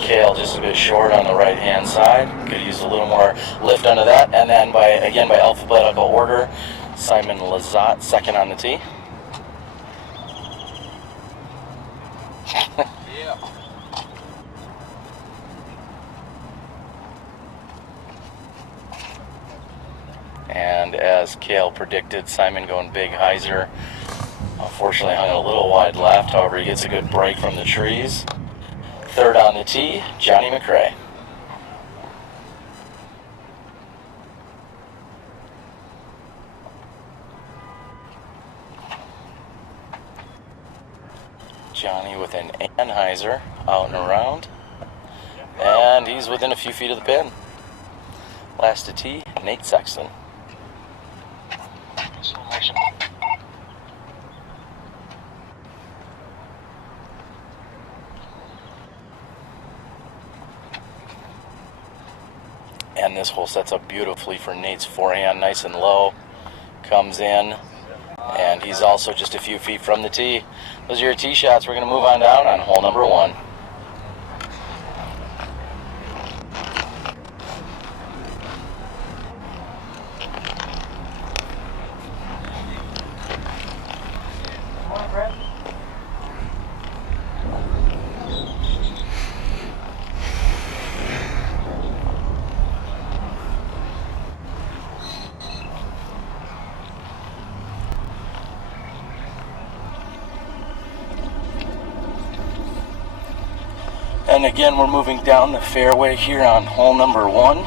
Cale just a bit short on the right-hand side. Could use a little more lift under that. And then by alphabetical order, Simon Lizotte, second on the tee. Yeah. And as Cale predicted, Simon going big hyzer. Unfortunately hung a little wide left, however he gets a good break from the trees. Third on the tee, JohnE McCray. Johnny with an Anheuser out and around. And he's within a few feet of the pin. Last to tee, Nate Sexton. And this hole sets up beautifully for Nate's forehand, nice and low. Comes in, and he's also just a few feet from the tee. Those are your tee shots. We're going to move on down on hole number 1. And again, we're moving down the fairway here on hole number 1.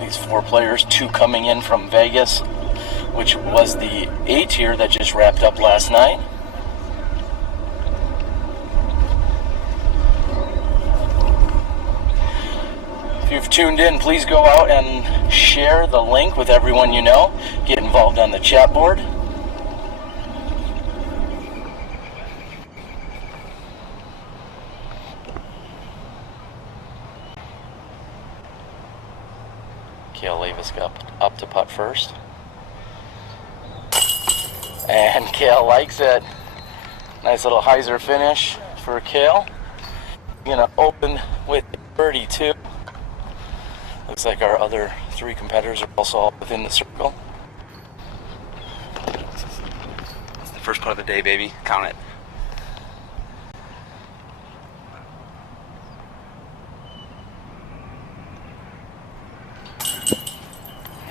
These 4 players, 2 coming in from Vegas, which was the A tier that just wrapped up last night. If you've tuned in, please go out and share the link with everyone you know. Get involved on the chat board. Cale Leiviska up to putt first. And Cale likes it. Nice little hyzer finish for Cale. Gonna open with birdie 2. Looks like our other 3 competitors are also all within the circle. It's the first putt of the day, baby. Count it.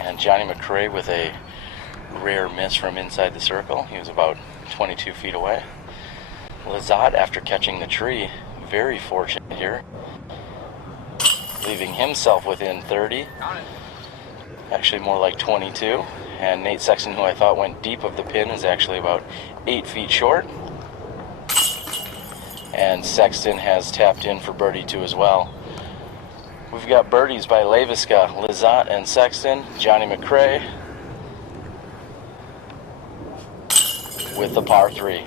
And JohnE McCray with a rare miss from inside the circle. He was about 22 feet away. Lizotte, after catching the tree, very fortunate here, leaving himself within 30. Actually more like 22. And Nate Sexton, who I thought went deep of the pin, is actually about 8 feet short. And Sexton has tapped in for birdie 2 as well. We've got birdies by Leiviska, Lizotte, and Sexton. JohnE McCray with the par 3.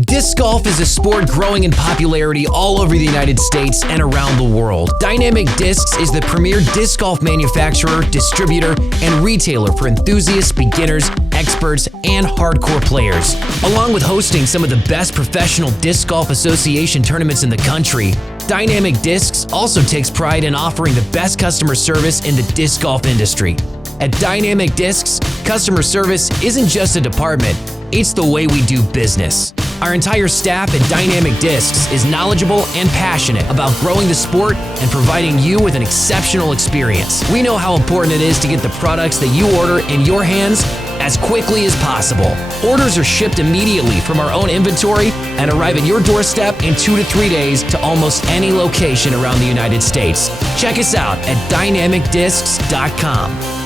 Disc golf is a sport growing in popularity all over the United States and around the world. Dynamic Discs is the premier disc golf manufacturer, distributor, and retailer for enthusiasts, beginners, experts, and hardcore players. Along with hosting some of the best professional disc golf association tournaments in the country, Dynamic Discs also takes pride in offering the best customer service in the disc golf industry. At Dynamic Discs, customer service isn't just a department, it's the way we do business. Our entire staff at Dynamic Discs is knowledgeable and passionate about growing the sport and providing you with an exceptional experience. We know how important it is to get the products that you order in your hands as quickly as possible. Orders are shipped immediately from our own inventory and arrive at your doorstep in 2 to 3 days to almost any location around the United States. Check us out at dynamicdiscs.com.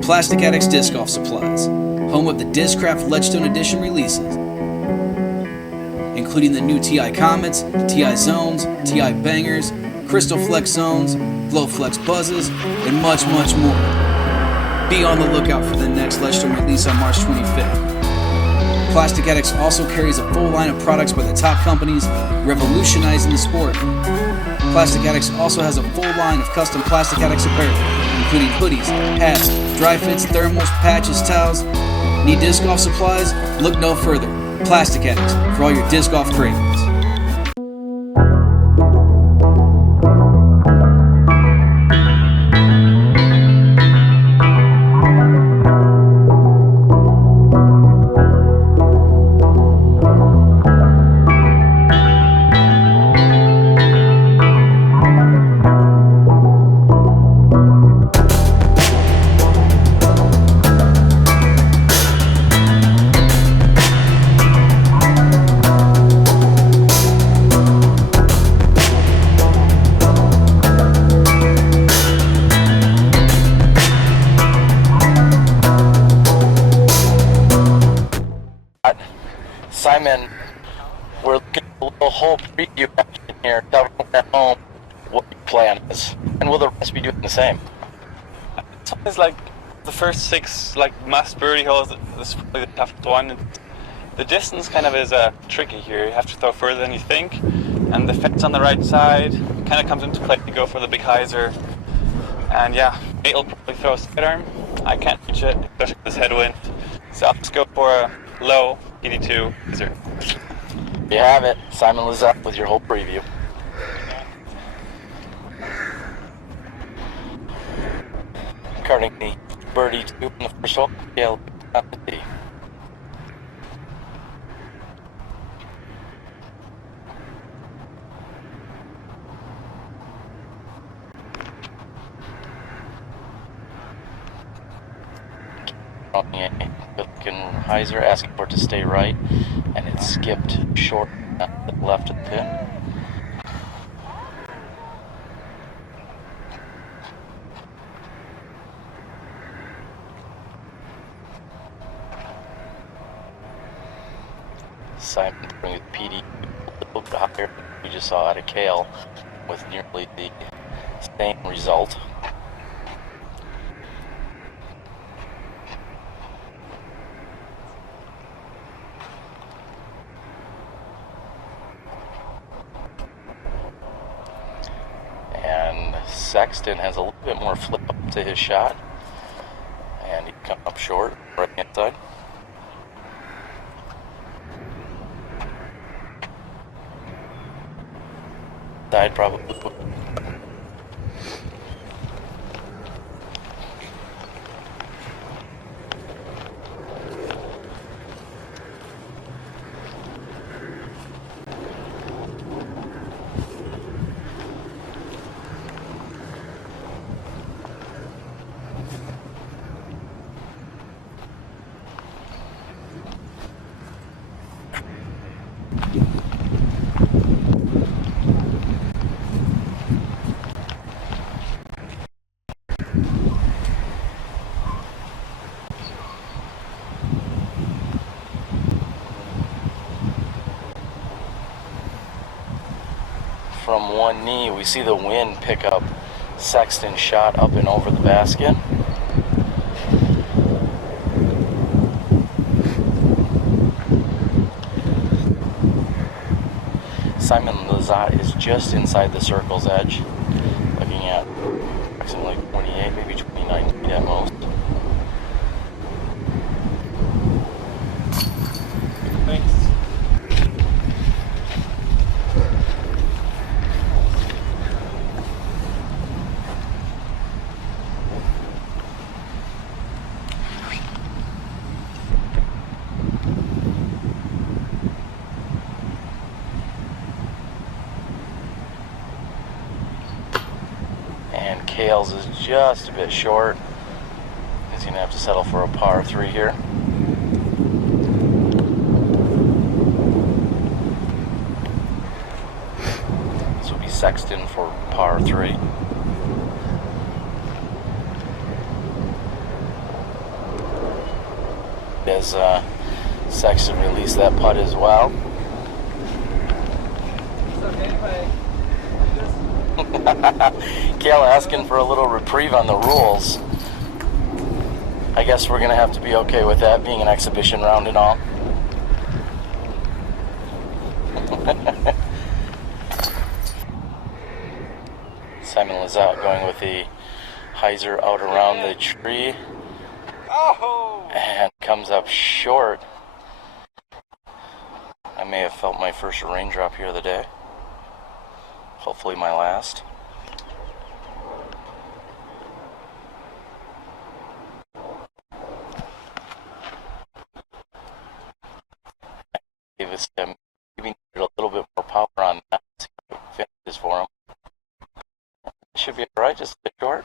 Plastic Addicts Disc Golf Supplies, home of the Discraft Ledgestone Edition releases, including the new TI Comets, TI Zones, TI Bangers, Crystal Flex Zones, Glow Flex Buzzes, and much, much more. Be on the lookout for the next Ledgestone release on March 25th. Plastic Addicts also carries a full line of products by the top companies, revolutionizing the sport. Plastic Addicts also has a full line of custom Plastic Addicts apparel, including hoodies, hats, dry fits, thermals, patches, towels. Need disc golf supplies? Look no further. Plastic Addicts for all your disc golf cravings. Simon, we're looking at a little whole preview action here. Tell everyone at home what your plan is, and will the rest be doing the same? It's always like the first 6 mass birdie holes. This is probably the toughest one. The distance kind of is tricky here. You have to throw further than you think, and the fence on the right side kind of comes into play to go for the big hyzer. And yeah, Nate will probably throw a sidearm. I can't reach it, especially with this headwind. So I'll just go for a low PD2 hyzer. You have it, Simon Lizotte with your whole preview. Carting the birdie 2 in the first hole, Cale Leiviska. Looking hyzer, asking for it to stay right, and it skipped short to the left of the pin. Simon bringing the PD a little bit higher. We just saw out of Cale with nearly the same result. Sexton has a little bit more flip up to his shot, and he come up short, right hand side. Side probably. From one knee, we see the wind pick up Sexton's shot up and over the basket. Simon Lizotte is just inside the circle's edge, looking at approximately 28, maybe 29 feet at most. Thanks. And Cale's is just a bit short. He's going to have to settle for a par 3 here. This will be Sexton for par 3. As Sexton released that putt as well. Cale asking for a little reprieve on the rules. I guess we're going to have to be okay with that being an exhibition round and all. Simon Lizotte going with the hyzer out around the tree and comes up short. I may have felt my first raindrop here of the day. Hopefully my last. Davis maybe needed a little bit more power on that. See if it finishes for him. Should be alright, just a bit short.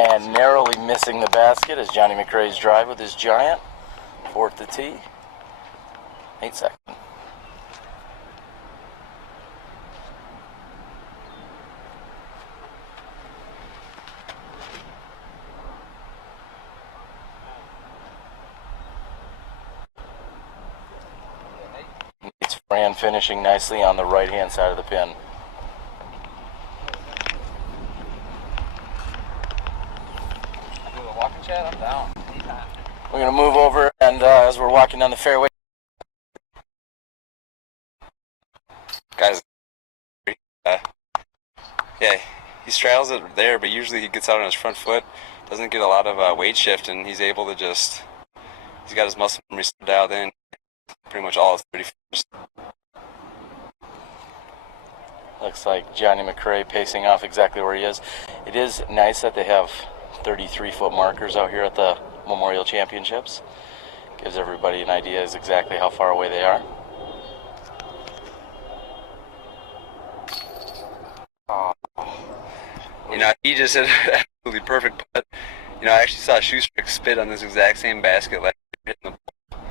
And narrowly missing the basket is JohnE McCray's drive with his giant. Fourth to tee. Nate Sexton. Nate's Fran finishing nicely on the right-hand side of the pin. I'm down. We're going to move over, and as we're walking down the fairway, Guys, yeah, he straddles it there, but usually he gets out on his front foot, doesn't get a lot of weight shift, and he's able to just, he's got his muscle memory dialed in pretty much all of 31st. looks like JohnE McCray pacing off exactly where he is. It is nice that they have 33-foot markers out here at the Memorial Championships. Gives everybody an idea as exactly how far away they are. You know, he just hit an absolutely perfect putt. You know, I actually saw Shoestrick spit on this exact same basket last year hitting the ball.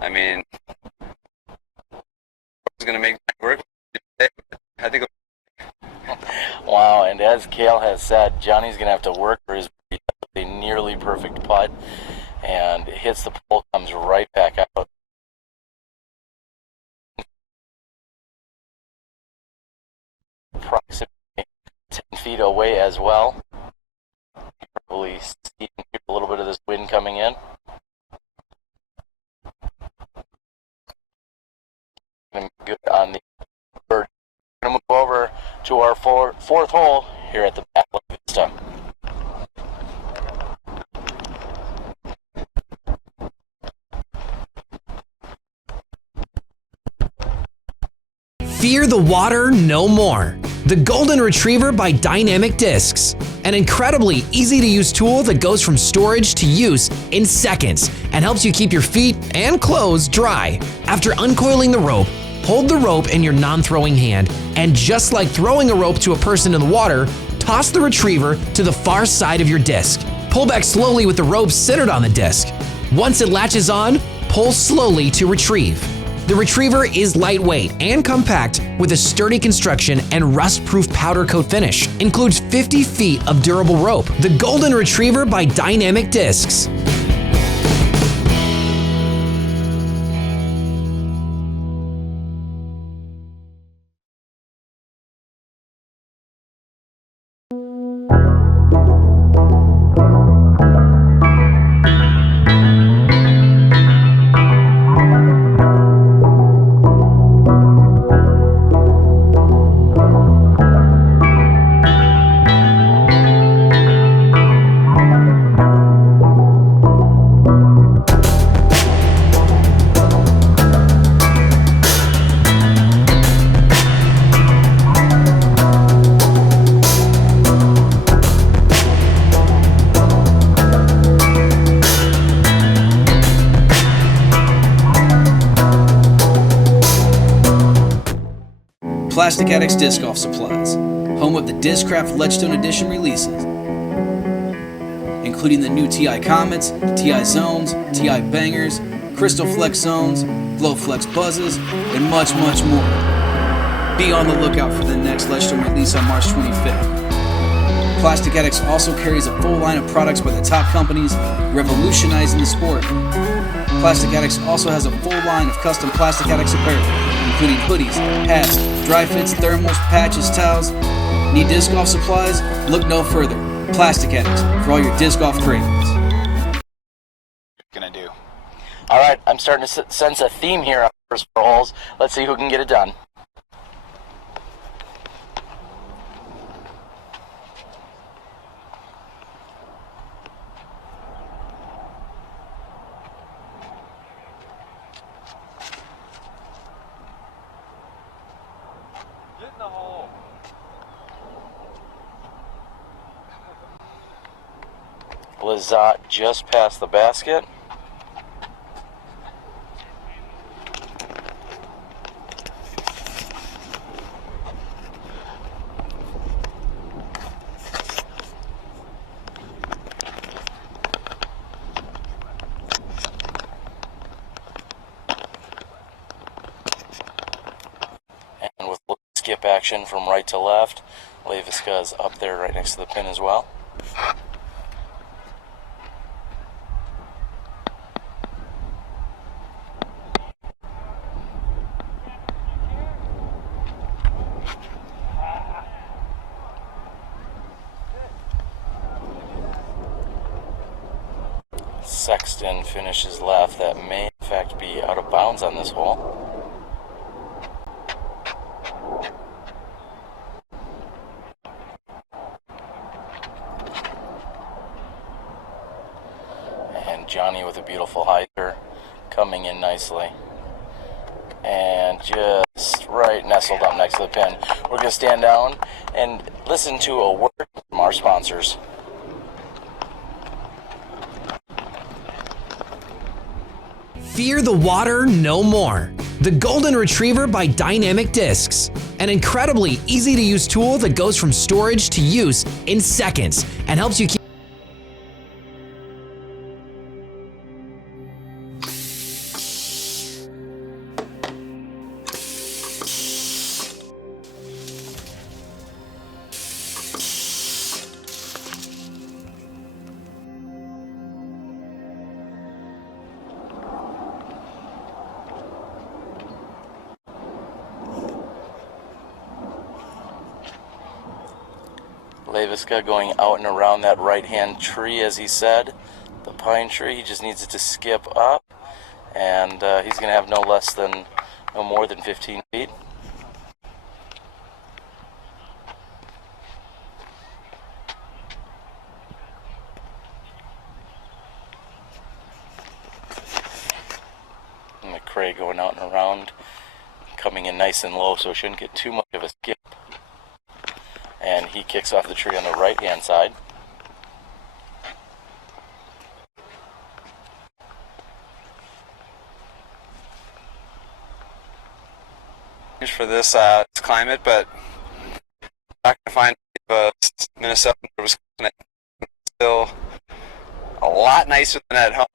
I mean, I was going to make that work. I think. Wow, and as Cale has said, Johnny's going to have to work for his a nearly perfect putt, and it hits the pole, comes right back out. Approximately 10 feet away as well. You probably see a little bit of this wind coming in. Good on the bird. We're going to move over to our fourth hole here at the back of Vista. Fear the water no more. The Golden Retriever by Dynamic Discs. An incredibly easy-to-use tool that goes from storage to use in seconds and helps you keep your feet and clothes dry. After uncoiling the rope, hold the rope in your non-throwing hand, and just like throwing a rope to a person in the water, toss the retriever to the far side of your disc. Pull back slowly with the rope centered on the disc. Once it latches on, pull slowly to retrieve. The Retriever is lightweight and compact with a sturdy construction and rust-proof powder coat finish. Includes 50 feet of durable rope. The Golden Retriever by Dynamic Discs. Plastic Addicts Disc Golf Supplies, home of the Discraft Ledgestone Edition releases, including the new TI Comets, TI Zones, TI Bangers, Crystal Flex Zones, Glow Flex Buzzes, and much, much more. Be on the lookout for the next Ledgestone release on March 25th. Plastic Addicts also carries a full line of products by the top companies, revolutionizing the sport. Plastic Addicts also has a full line of custom Plastic Addicts apparel, including hoodies, hats, dry fits, thermals, patches, towels. Need disc golf supplies? Look no further. Plastic Addicts for all your disc golf cravings. All right, I'm starting to sense a theme here on the first 4 holes. Let's see who can get it done. Get in the hole. Lizotte just past the basket. And with skip action from right to left, Leiviska is up there right next to the pin as well. Sexton finishes left. That may in fact be out of bounds on this hole. And Johnny with a beautiful hyzer coming in nicely. And just right nestled up next to the pin. We're going to stand down and listen to a word from our sponsors. Fear the water no more. The Golden Retriever by Dynamic Discs. An incredibly easy to use tool that goes from storage to use in seconds and helps you keep Leiviska going out and around that right-hand tree, as he said, the pine tree. He just needs it to skip up, and he's going to have no more than 15 feet. McCray going out and around, coming in nice and low, so it shouldn't get too much of a skip. And he kicks off the tree on the right-hand side. For this climate, but not going to find Minnesota or Wisconsin. Still a lot nicer than at home.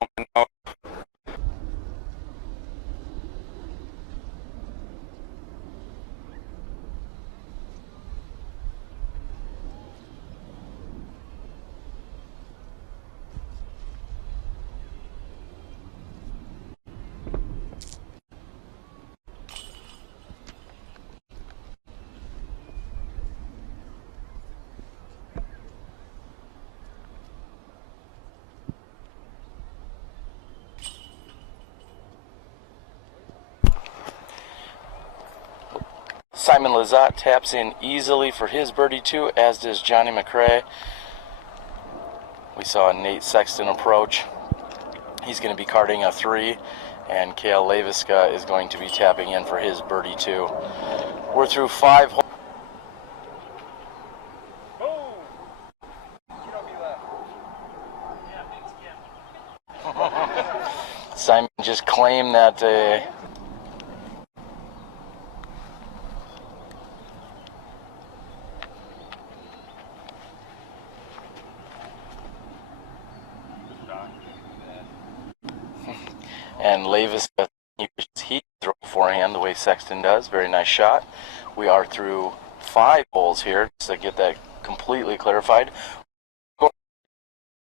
Simon Lizotte taps in easily for his birdie too, as does JohnE McCray. We saw Nate Sexton approach. He's going to be carding a 3, and Cale Leiviska is going to be tapping in for his birdie too. We're through 5 holes. Simon just claimed that and Leiviska uses heat throw forehand the way Sexton does. Very nice shot. We are through 5 holes here, just to get that completely clarified.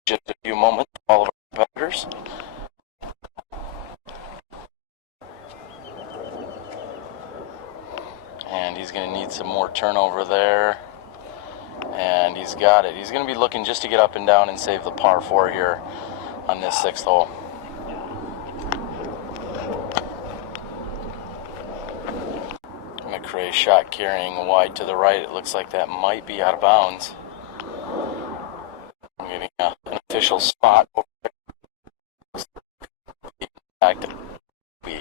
Just a few moments, all of our competitors. And he's going to need some more turnover there. And he's got it. He's going to be looking just to get up and down and save the par 4 here on this 6th hole. McCray shot carrying wide to the right. It looks like that might be out of bounds. I'm getting an official spot over there. Back to B.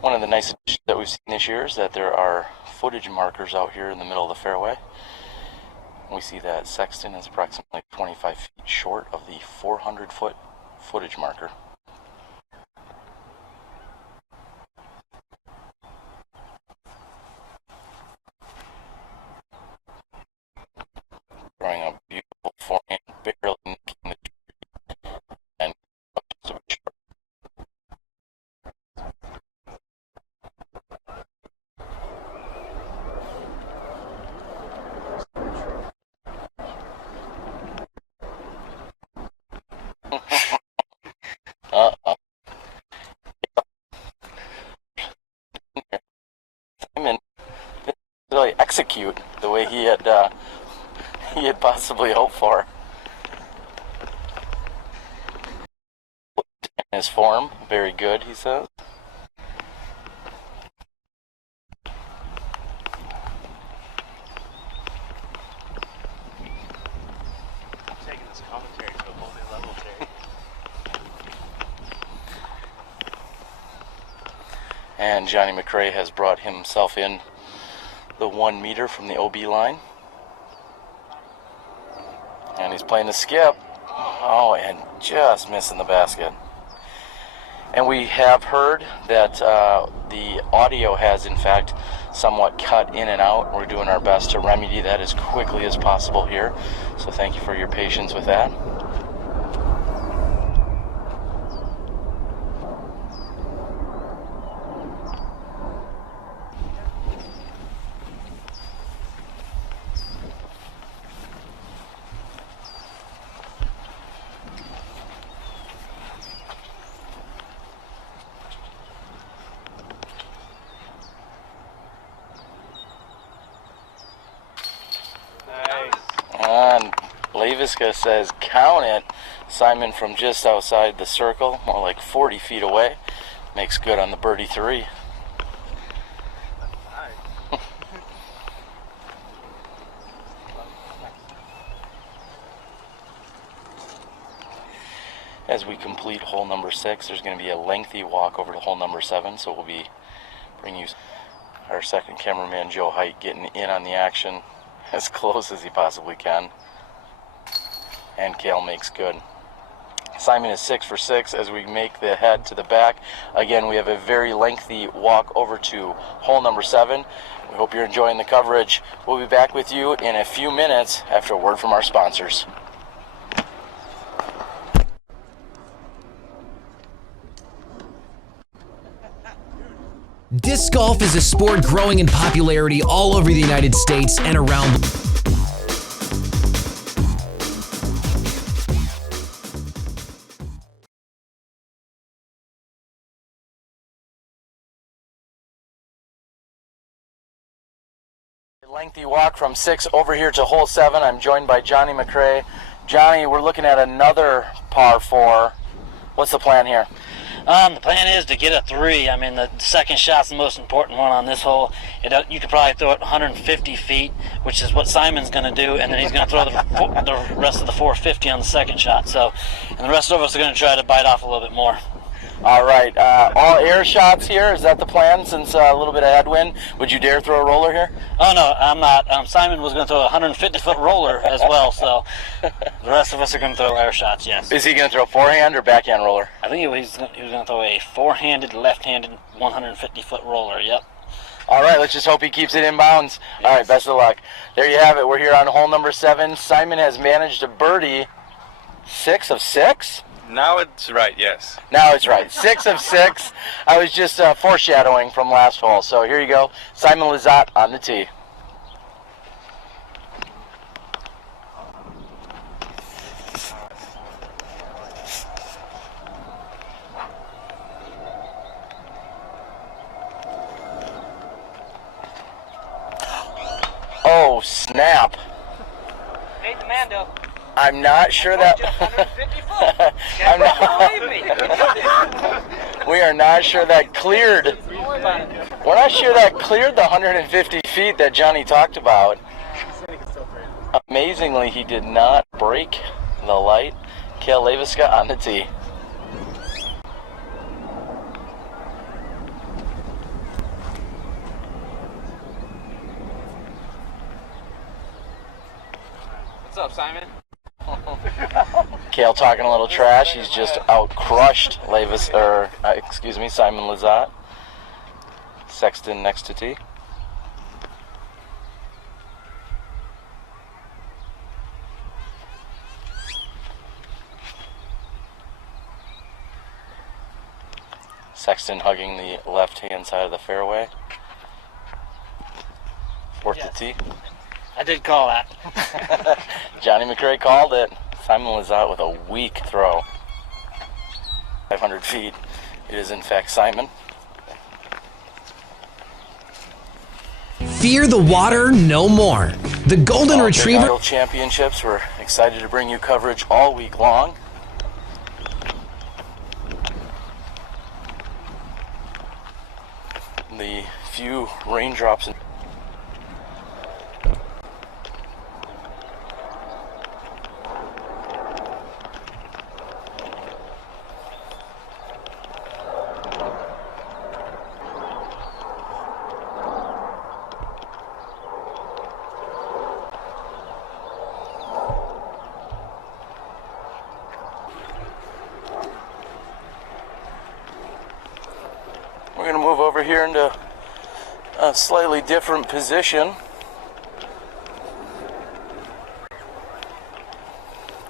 One of the nice additions that we've seen this year is that there are footage markers out here in the middle of the fairway. We see that Sexton is approximately 25 feet short of the 400-foot footage marker. Throwing a beautiful forehand, barely nicking the tree, and just a bit short. Uh-oh. Simon didn't really execute the way he had possibly hoped for. His form, very good, he says. Taking this commentary to a whole new level, Terry. And JohnE McCray has brought himself in the 1 meter from the OB line. And he's playing the skip. Oh, and just missing the basket. And we have heard that the audio has, in fact, somewhat cut in and out. We're doing our best to remedy that as quickly as possible here. So thank you for your patience with that. And Leiviska says, count it. Simon from just outside the circle, more like 40 feet away, makes good on the birdie 3. As we complete hole number 6, there's going to be a lengthy walk over to hole number 7, so we'll be bringing you our second cameraman, Joe Height, getting in on the action as close as he possibly can. And Cale makes good. Simon is 6 for 6 as we make the head to the back. Again, we have a very lengthy walk over to hole number 7. We hope you're enjoying the coverage. We'll be back with you in a few minutes after a word from our sponsors. Disc golf is a sport growing in popularity all over the United States and around the world. Lengthy walk from 6 over here to hole 7. I'm joined by JohnE McCray. Johnny, we're looking at another par 4. What's the plan here? The plan is to get a 3. I mean, the second shot's the most important one on this hole. You could probably throw it 150 feet, which is what Simon's going to do, and then he's going to throw the rest of the 450 on the second shot. So, and the rest of us are going to try to bite off a little bit more. All right, all air shots here. Is that the plan since a little bit of headwind? Would you dare throw a roller here? Oh, no, I'm not. Simon was going to throw a 150-foot roller as well, so the rest of us are going to throw air shots, yes. Is he going to throw forehand or backhand roller? I think he was going to throw a four-handed, left-handed 150-foot roller, yep. All right, let's just hope he keeps it in bounds. Yes. All right, best of luck. There you have it. We're here on hole number 7. Simon has managed a birdie 6 of 6. Now it's right, yes. Now it's right. 6 of 6. I was just foreshadowing from last hole. So here you go. Simon Lizotte on the tee. I'm not sure that. I'm not, we are not sure that cleared. We're not sure that cleared the 150 feet that Johnny talked about. Amazingly, he did not break the light. Cale Leiviska on the tee. What's up, Simon? Cale talking a little trash. He's just out-crushed Simon Lizotte. Sexton next to tee. Sexton hugging the left-hand side of the fairway. Fourth to tee. I did call that. JohnE McCray called it. Simon Lizotte with a weak throw. 500 feet. It is in fact Simon. Fear the water no more. The Golden Retriever World Championships. We're excited to bring you coverage all week long. The few raindrops in We're going to move over here into a slightly different position.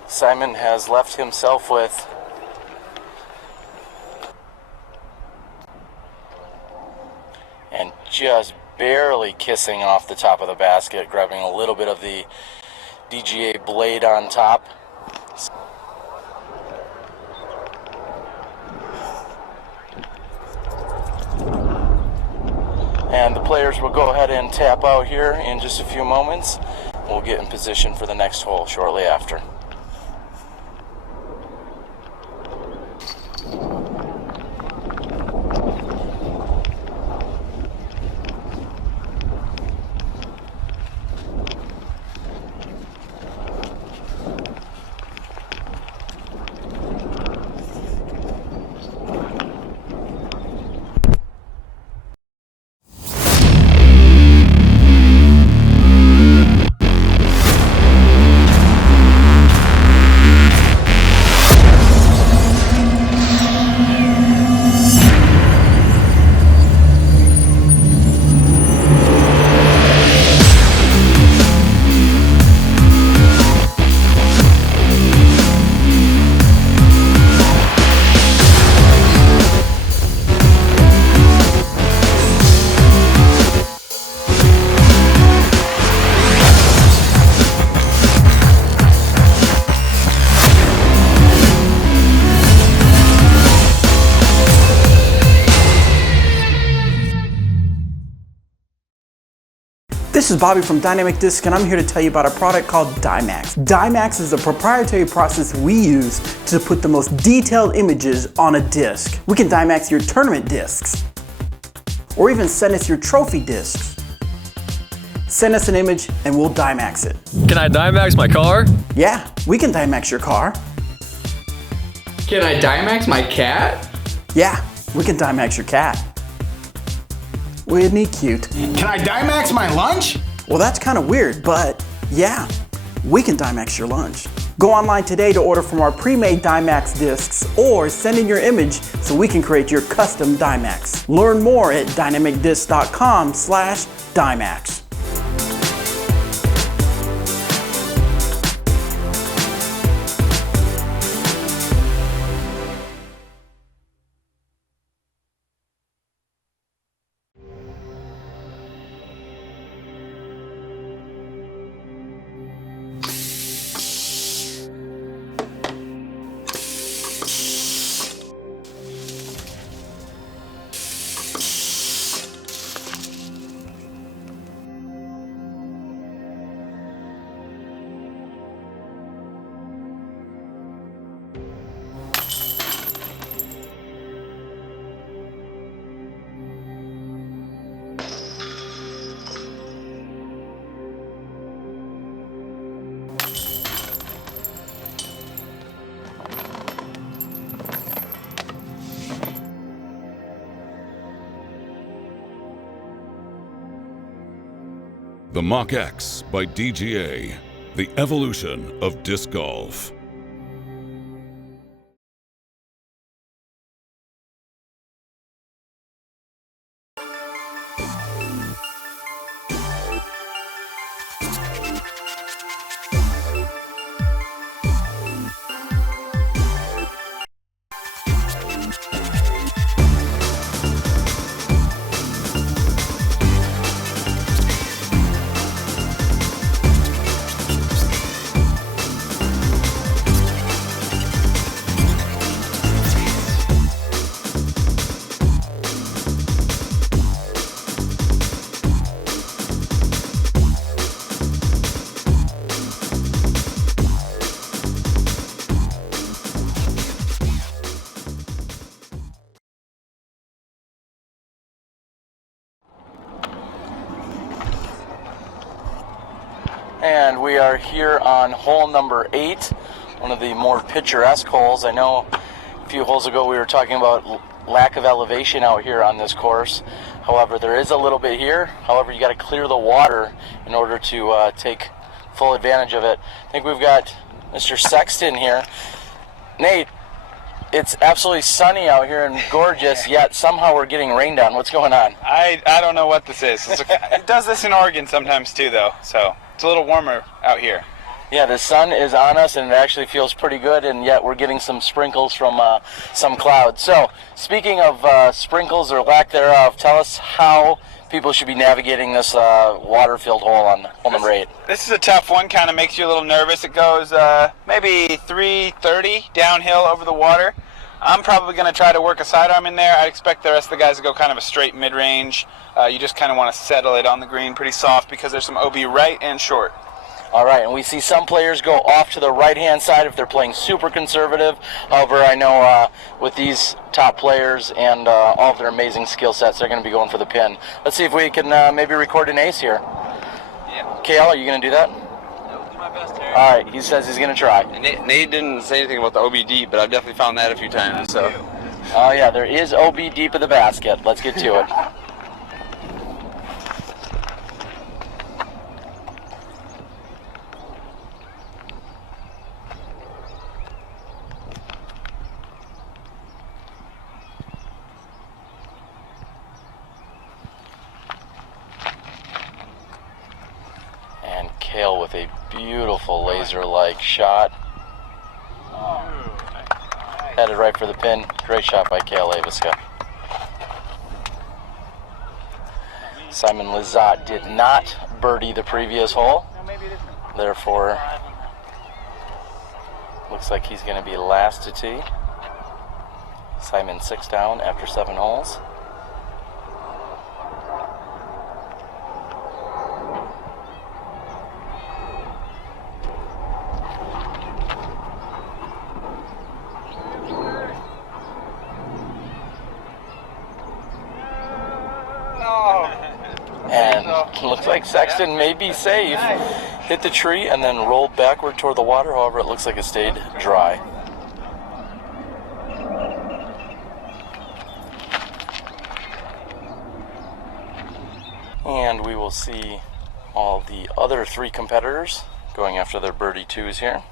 Simon has left himself with and just barely kissing off the top of the basket, grabbing a little bit of the PDGA blade on top. And the players will go ahead and tap out here in just a few moments. We'll get in position for the next hole shortly after. This is Bobby from Dynamic Discs, and I'm here to tell you about a product called Dymax. Dymax is a proprietary process we use to put the most detailed images on a disc. We can Dymax your tournament discs, or even send us your trophy discs. Send us an image and we'll Dymax it. Can I Dymax my car? Yeah, we can Dymax your car. Can I Dymax my cat? Yeah, we can Dymax your cat. Isn't he cute? Can I Dymax my lunch? Well, that's kind of weird, but yeah, we can Dymax your lunch. Go online today to order from our pre-made Dymax discs or send in your image so we can create your custom Dymax. Learn more at dynamicdiscs.com/Dymax. The Mach X by DGA, the evolution of disc golf. And we are here on hole number 8, one of the more picturesque holes. I know a few holes ago we were talking about lack of elevation out here on this course. However, there is a little bit here. However, you got to clear the water in order to take full advantage of it. I think we've got Mr. Sexton here. Nate, it's absolutely sunny out here and gorgeous, yet somehow we're getting rained on. What's going on? I don't know what this is. It does this in Oregon sometimes too, though, so it's a little warmer out here. Yeah, the sun is on us and it actually feels pretty good, and yet we're getting some sprinkles from some clouds. So, speaking of sprinkles or lack thereof, tell us how people should be navigating this water-filled hole on hole number 8. This is a tough one, kind of makes you a little nervous. It goes maybe 330 downhill over the water. I'm probably going to try to work a sidearm in there. I expect the rest of the guys to go kind of a straight mid-range. You just kind of want to settle it on the green pretty soft because there's some OB right and short. All right, and we see some players go off to the right-hand side if they're playing super conservative. However, I know with these top players and all of their amazing skill sets, they're going to be going for the pin. Let's see if we can maybe record an ace here. Yeah. Cale, are you going to do that? I'll do my best, Terry. All right, he says he's going to try. Nate didn't say anything about the OB deep, but I've definitely found that a few times. So. Oh yeah, there is OB deep in the basket. Let's get to it. And Cale with a beautiful laser-like shot. Headed right for the pin. Great shot by Cale Leiviska. Simon Lizotte did not birdie the previous hole. Therefore, looks like he's going to be last to tee. Simon 6 down after 7 holes. And looks like Sexton may be safe. Hit the tree and then rolled backward toward the water. However, it looks like it stayed dry. And we will see all the other 3 competitors going after their birdie 2s here.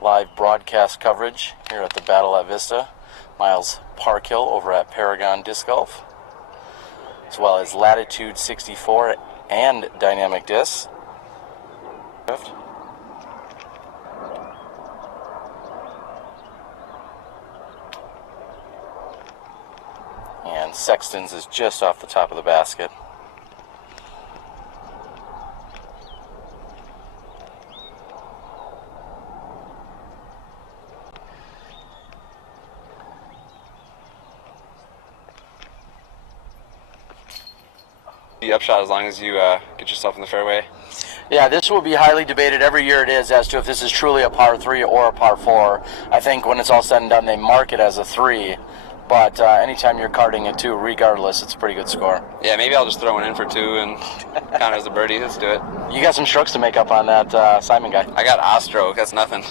Live broadcast coverage here at the Battle at Vista. Miles Parkhill over at Paragon Disc Golf, as well as Latitude 64 and Dynamic Discs. And Sexton's is just off the top of the basket. The upshot as long as you get yourself in the fairway. Yeah, this will be highly debated. Every year it is as to if this is truly a par 3 or a par 4. I think when it's all said and done, they mark it as a 3. But anytime you're carding a 2, regardless, it's a pretty good score. Yeah, maybe I'll just throw one in for 2 and count as a birdie. Let's do it. You got some strokes to make up on that Simon guy. I got a stroke. That's nothing.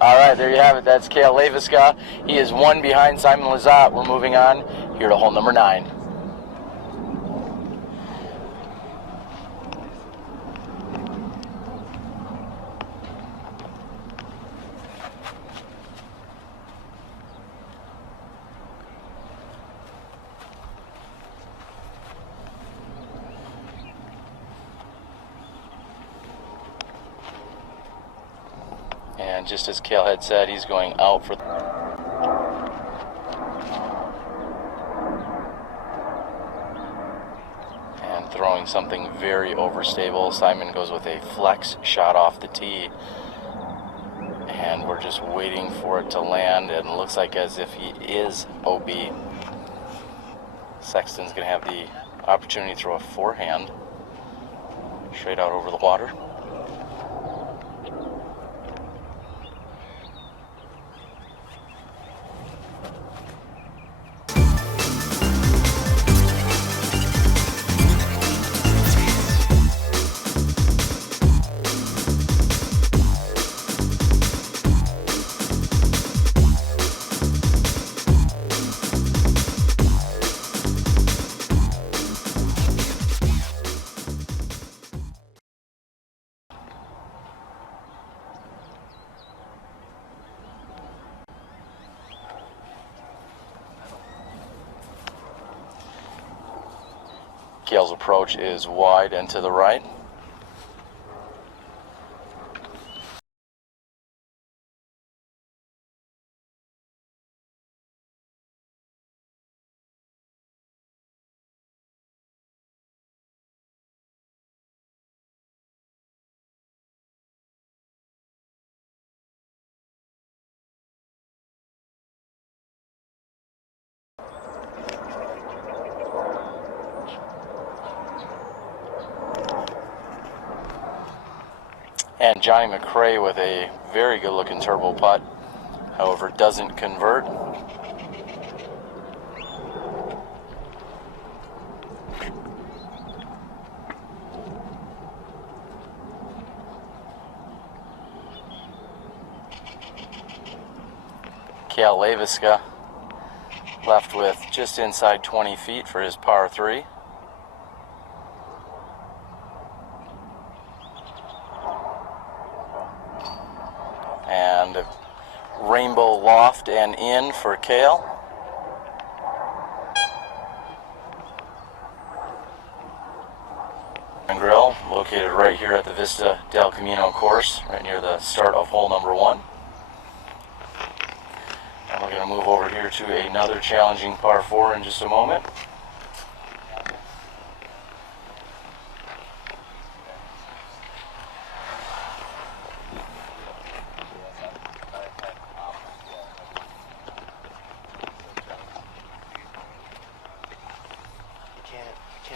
All right, there you have it. That's Cale Leiviska. He is 1 behind Simon Lizotte. We're moving on here to hole number 9. And just as Cale had said, he's going out for... And throwing something very overstable. Simon goes with a flex shot off the tee. And we're just waiting for it to land, and it looks like as if he is OB. Sexton's going to have the opportunity to throw a forehand straight out over the water. Cale's approach is wide and to the right. And JohnE McCray with a very good looking turbo putt, however doesn't convert. Cale Leiviska left with just inside 20 feet for his par 3. And rainbow loft and in for Cale. And grill located right here at the Vista del Camino course, right near the start of hole number 1. And we're going to move over here to another challenging par 4 in just a moment.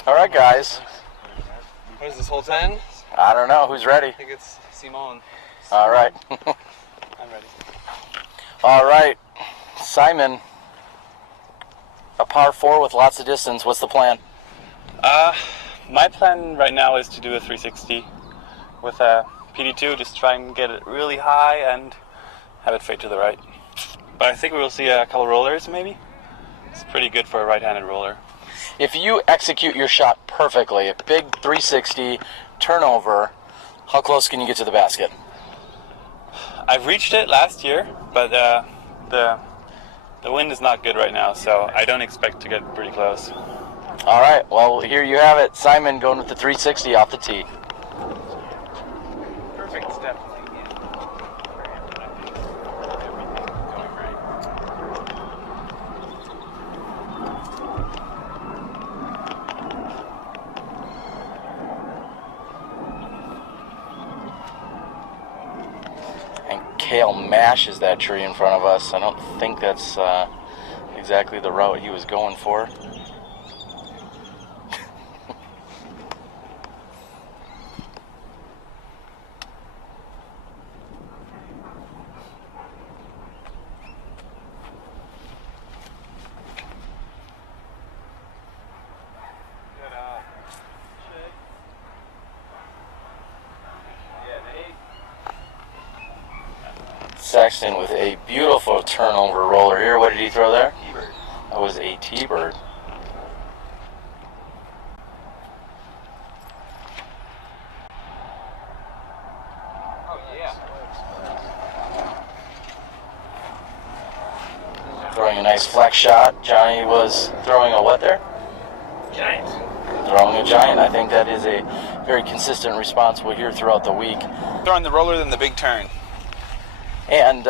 All right, guys. What is this, hole 10? I don't know. Who's ready? I think it's Simone. All right. I'm ready. All right. Simon, a par 4 with lots of distance. What's the plan? My plan right now is to do a 360 with a PD2, just try and get it really high and have it fade to the right. But I think we'll see a couple rollers maybe. It's pretty good for a right-handed roller. If you execute your shot perfectly, a big 360 turnover, how close can you get to the basket? I've reached it last year, but the wind is not good right now, so I don't expect to get pretty close. All right, well, here you have it. Simon going with the 360 off the tee. Perfect step. Cale mashes that tree in front of us. I don't think that's exactly the route he was going for. Sexton with a beautiful turnover roller here. What did he throw there? T-bird. That was a T-bird. Oh, yeah. Throwing a nice flex shot. Johnny was throwing a what there? Giant. Throwing a giant. I think that is a very consistent response we'll hear throughout the week. Throwing the roller than the big turn. And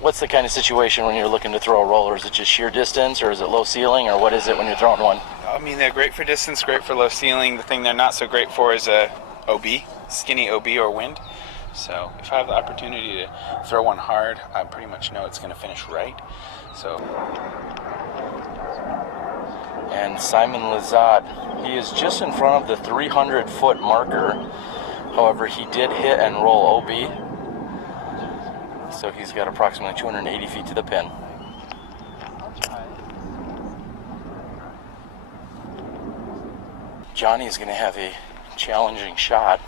what's the kind of situation when you're looking to throw a roller? Is it just sheer distance, or is it low ceiling, or what is it when you're throwing one? I mean, they're great for distance, great for low ceiling. The thing they're not so great for is OB, skinny OB or wind. So if I have the opportunity to throw one hard, I pretty much know it's going to finish right. So. And Simon Lizotte, he is just in front of the 300-foot marker. However, he did hit and roll OB. So he's got approximately 280 feet to the pin. Johnny is going to have a challenging shot.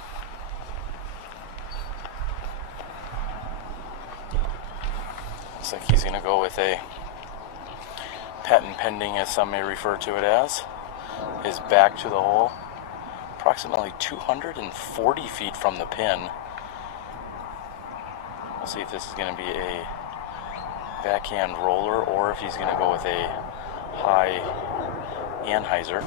Looks like he's going to go with a patent pending, as some may refer to it as. His back to the hole, approximately 240 feet from the pin. We'll see if this is going to be a backhand roller or if he's going to go with a high anhyzer.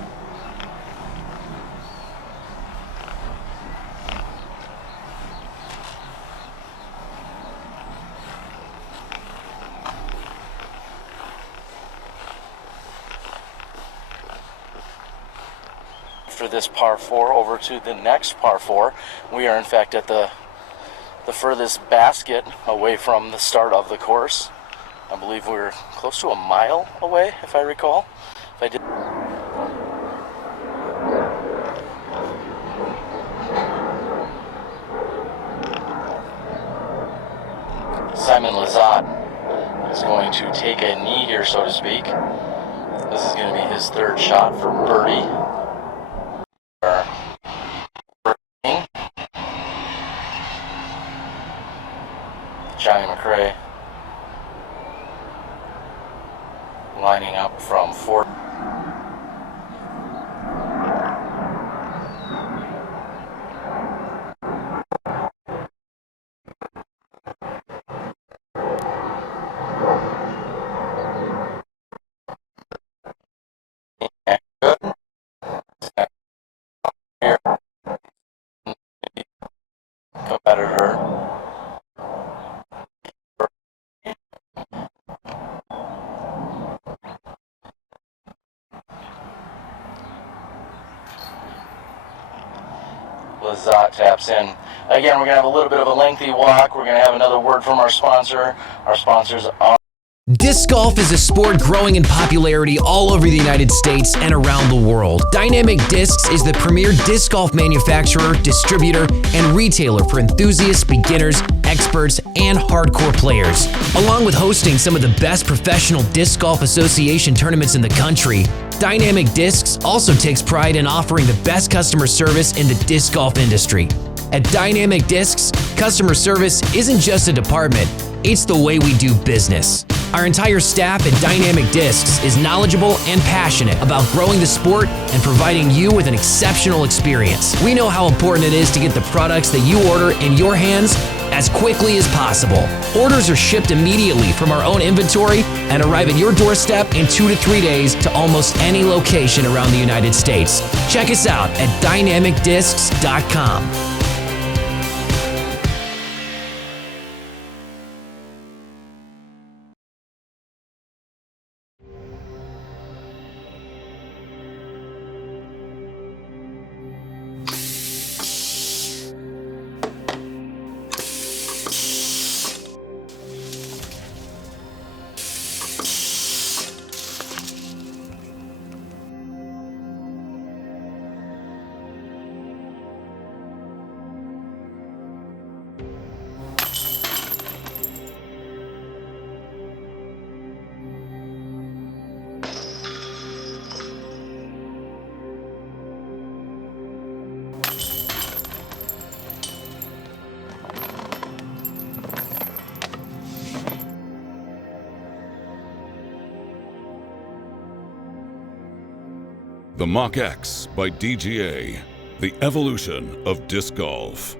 For this par 4 over to the next par 4, we are in fact at the furthest basket away from the start of the course. I believe we're close to a mile away, if I recall. If I did. Simon Lizotte is going to take a knee here, so to speak. This is going to be his third shot for birdie. JohnE McCray lining up from 4. Competitor. Lizotte taps in. Again, we're going to have a little bit of a lengthy walk. We're going to have another word from our sponsor. Our sponsors are... Disc golf is a sport growing in popularity all over the United States and around the world. Dynamic Discs is the premier disc golf manufacturer, distributor, and retailer for enthusiasts, beginners, experts, and hardcore players. Along with hosting some of the best professional Disc Golf Association tournaments in the country, Dynamic Discs also takes pride in offering the best customer service in the disc golf industry. At Dynamic Discs, customer service isn't just a department, it's the way we do business. Our entire staff at Dynamic Discs is knowledgeable and passionate about growing the sport and providing you with an exceptional experience. We know how important it is to get the products that you order in your hands as quickly as possible. Orders are shipped immediately from our own inventory and arrive at your doorstep in 2 to 3 days to almost any location around the United States. Check us out at dynamicdiscs.com. The Mach X by DGA, the evolution of disc golf.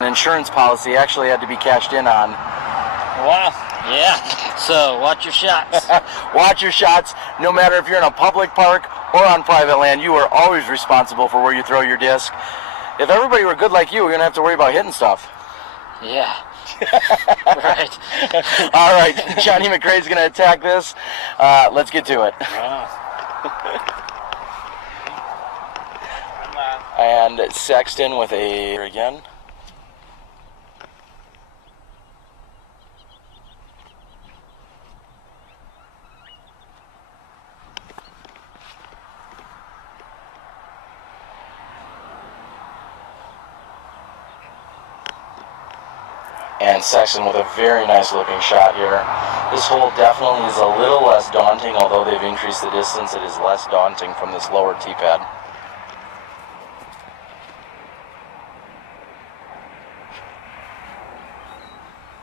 An insurance policy actually had to be cashed in on. Wow. Yeah. So watch your shots. Watch your shots. No matter if you're in a public park or on private land, you are always responsible for where you throw your disc. If everybody were good like you, we're gonna have to worry about hitting stuff. Yeah. Right. All right, JohnE McCray's gonna attack this. Let's get to it. And Sexton with a again. And Sexton with a very nice looking shot here. This hole definitely is a little less daunting, although they've increased the distance, it is less daunting from this lower tee pad.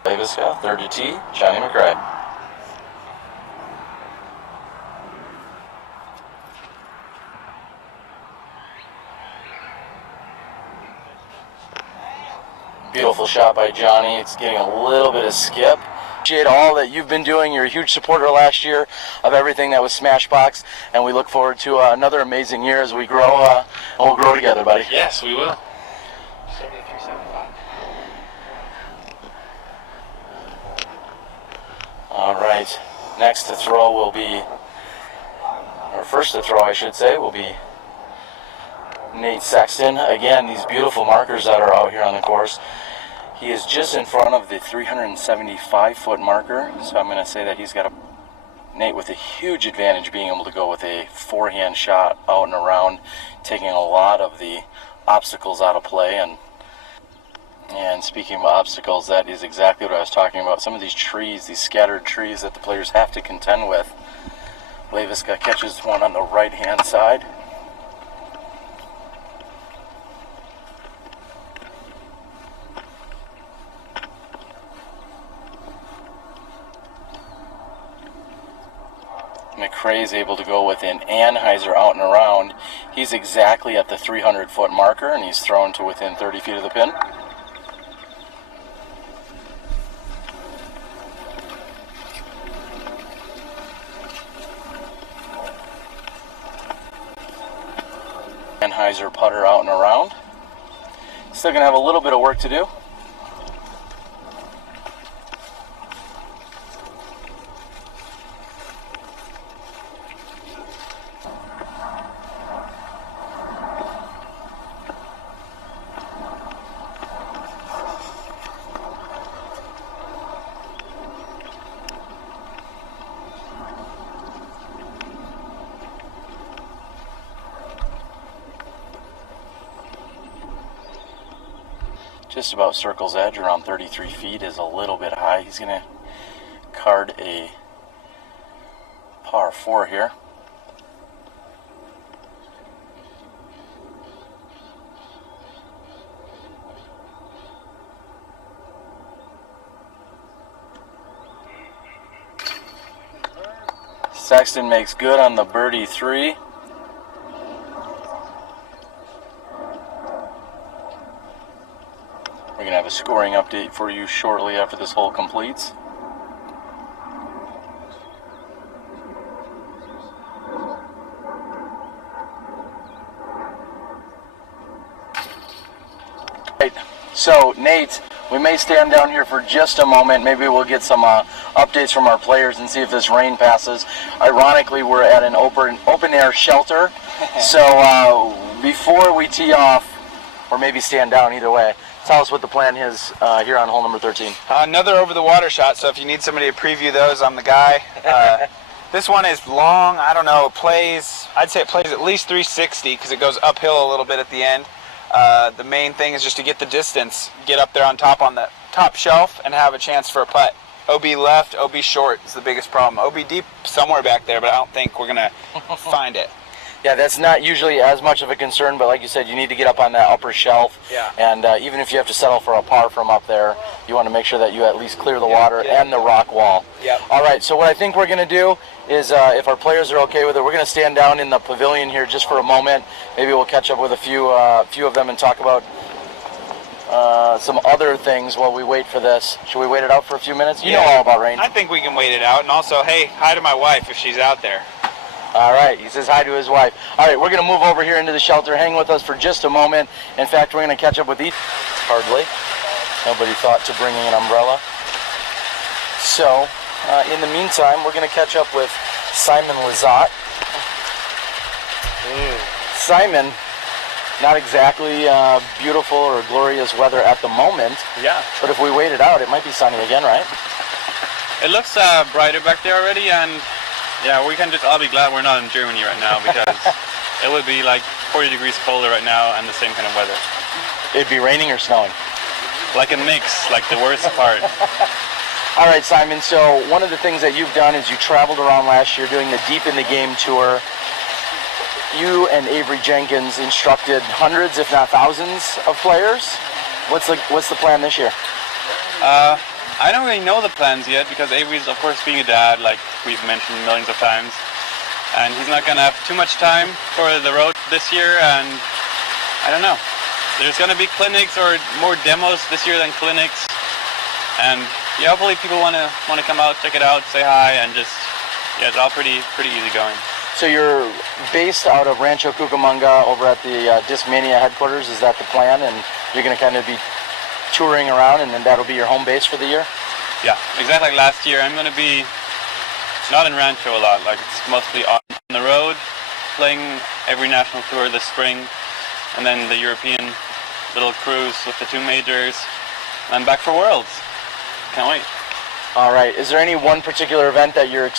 Leiviska, third to tee, JohnE McCray. Beautiful shot by Johnny. It's getting a little bit of skip. Appreciate all that you've been doing. You're a huge supporter last year of everything that was SmashBoxx, and we look forward to another amazing year as we grow, and we'll grow together, buddy. Yes, we will. 73.75. All right. Next to throw will be, or first to throw, I should say, will be Nate Sexton. Again, these beautiful markers that are out here on the course. He is just in front of the 375-foot marker, so I'm going to say that he's got Nate with a huge advantage being able to go with a forehand shot out and around, taking a lot of the obstacles out of play. And speaking of obstacles, that is exactly what I was talking about. Some of these trees, these scattered trees that the players have to contend with. Leiviska catches one on the right-hand side. McCray is able to go with an Anheuser out and around. He's exactly at the 300-foot marker, and he's thrown to within 30 feet of the pin. Anheuser putter out and around. Still going to have a little bit of work to do. Just about circle's edge, around 33 feet, is a little bit high. He's going to card a par 4 here. Sexton makes good on the birdie 3. We're going to have a scoring update for you shortly after this hole completes. Right. So Nate We may stand down here for just a moment. Maybe we'll get some updates from our players and see if this rain passes. Ironically, we're at an open air shelter. So before we tee off, or maybe stand down, either way, tell us what the plan is here on hole number 13. Another over-the-water shot, so if you need somebody to preview those, I'm the guy. This one is long. I don't know, I'd say it plays at least 360 because it goes uphill a little bit at the end. The main thing is just to get the distance, get up there on the top shelf, and have a chance for a putt. OB left, OB short is the biggest problem. OB deep somewhere back there, but I don't think we're going to find it. Yeah, that's not usually as much of a concern, but like you said, you need to get up on that upper shelf. Yeah. And even if you have to settle for a par from up there, you want to make sure that you at least clear the water and the rock wall. Yep. All right, so what I think we're going to do is, if our players are okay with it, we're going to stand down in the pavilion here just for a moment. Maybe we'll catch up with a few of them and talk about some other things while we wait for this. Should we wait it out for a few minutes? You know all about rain. I think we can wait it out, and also, hey, hi to my wife if she's out there. All right, he says hi to his wife. All right, we're going to move over here into the shelter. Hang with us for just a moment. In fact, we're going to catch up with each. Hardly. Nobody thought to bringing an umbrella. So, in the meantime, we're going to catch up with Simon Lizotte. Simon, not exactly beautiful or glorious weather at the moment. Yeah. But if we wait it out, it might be sunny again, right? It looks brighter back there already, and yeah, we can just all be glad we're not in Germany right now, because it would be like 40 degrees colder right now and the same kind of weather. It'd be raining or snowing? Like a mix, like the worst part. All right, Simon, so one of the things that you've done is you traveled around last year doing the Deep in the Game tour. You and Avery Jenkins instructed hundreds, if not thousands, of players. What's the plan this year? I don't really know the plans yet, because Avery's, of course, being a dad, like we've mentioned millions of times, and he's not going to have too much time for the road this year, and I don't know. There's going to be clinics or more demos this year than clinics, and yeah, hopefully people want to come out, check it out, say hi, and just, yeah, it's all pretty easy going. So you're based out of Rancho Cucamonga over at the Discmania headquarters. Is that the plan? And you're going to kind of be touring around, and then that'll be your home base for the year? Yeah, exactly like last year. I'm going to be not in Rancho a lot. Like, it's mostly on the road, playing every national tour this spring, and then the European little cruise with the two majors, and back for Worlds. Can't wait. All right. Is there any one particular event that you're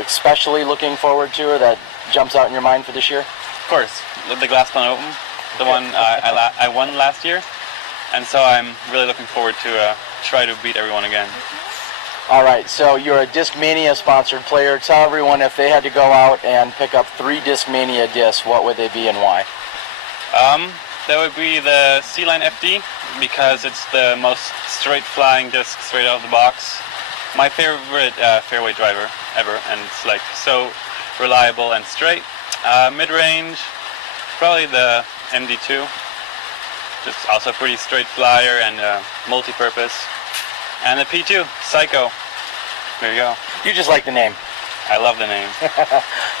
especially looking forward to, or that jumps out in your mind for this year? Of course, the Glasgow Open, the one I won last year, and so I'm really looking forward to try to beat everyone again. All right. So you're a Discmania sponsored player. Tell everyone, if they had to go out and pick up 3 Discmania discs, what would they be and why? That would be the C-Line FD, because it's the most straight flying disc straight out of the box. My favorite fairway driver ever, and it's like so reliable and straight. Mid-range, probably the MD2, just also pretty straight flyer and multi-purpose. And the P2, Psycho. There you go. You just like the name. I love the name.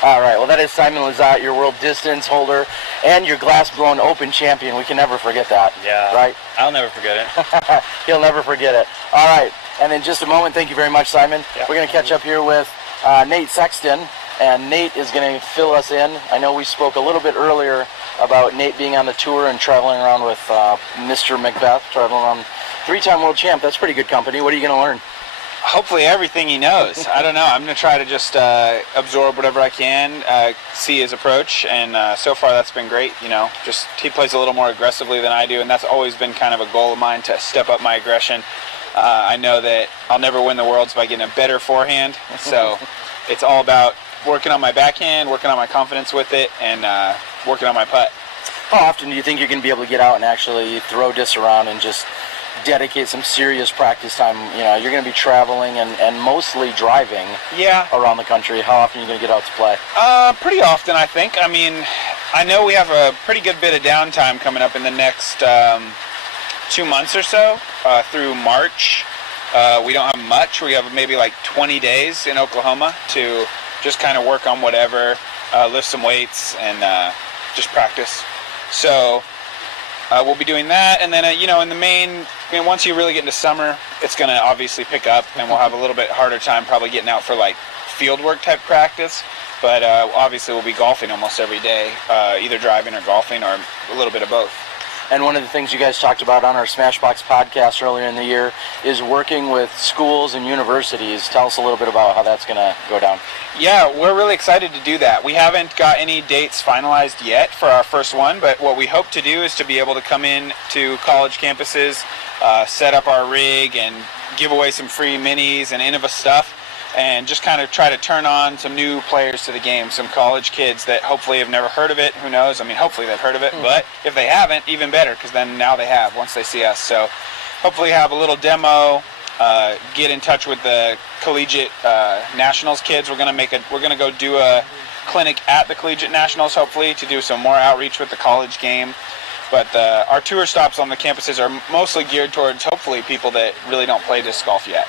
All right, well, that is Simon Lizotte, your world distance holder and your Glassblown Open champion. We can never forget that. Yeah. Right? I'll never forget it. He'll never forget it. All right, and in just a moment, thank you very much, Simon. Yeah. We're going to catch up here with Nate Sexton, and Nate is going to fill us in. I know we spoke a little bit earlier about Nate being on the tour and traveling around with Mr. Macbeth, traveling around, 3-time world champ. That's pretty good company. What are you going to learn? Hopefully everything he knows. I don't know. I'm going to try to just absorb whatever I can, see his approach, and so far that's been great. You know, just he plays a little more aggressively than I do, and that's always been kind of a goal of mine, to step up my aggression. I know that I'll never win the Worlds by getting a better forehand, so it's all about working on my backhand, working on my confidence with it, and working on my putt. How often do you think you're going to be able to get out and actually throw discs around and just dedicate some serious practice time? You know, you're going to be traveling and mostly driving around the country. How often are you going to get out to play? Pretty often, I think. I mean, I know we have a pretty good bit of downtime coming up in the next 2 months or so, through March. We don't have much. We have maybe like 20 days in Oklahoma to just kind of work on whatever, lift some weights, and just practice. So we'll be doing that, and then in the main, once you really get into summer, it's going to obviously pick up, and we'll have a little bit harder time probably getting out for like field work type practice. But obviously we'll be golfing almost every day, either driving or golfing, or a little bit of both. And one of the things you guys talked about on our SmashBoxx podcast earlier in the year is working with schools and universities. Tell us a little bit about how that's going to go down. Yeah, we're really excited to do that. We haven't got any dates finalized yet for our first one, but what we hope to do is to be able to come in to college campuses, set up our rig, and give away some free minis and Innova stuff, and just kind of try to turn on some new players to the game, some college kids that hopefully have never heard of it. Who knows? I mean, hopefully they've heard of it, but if they haven't, even better, because then now they have once they see us. So hopefully have a little demo, get in touch with the collegiate nationals kids. We're gonna go do a clinic at the collegiate nationals, hopefully, to do some more outreach with the college game. But our tour stops on the campuses are mostly geared towards hopefully people that really don't play disc golf yet.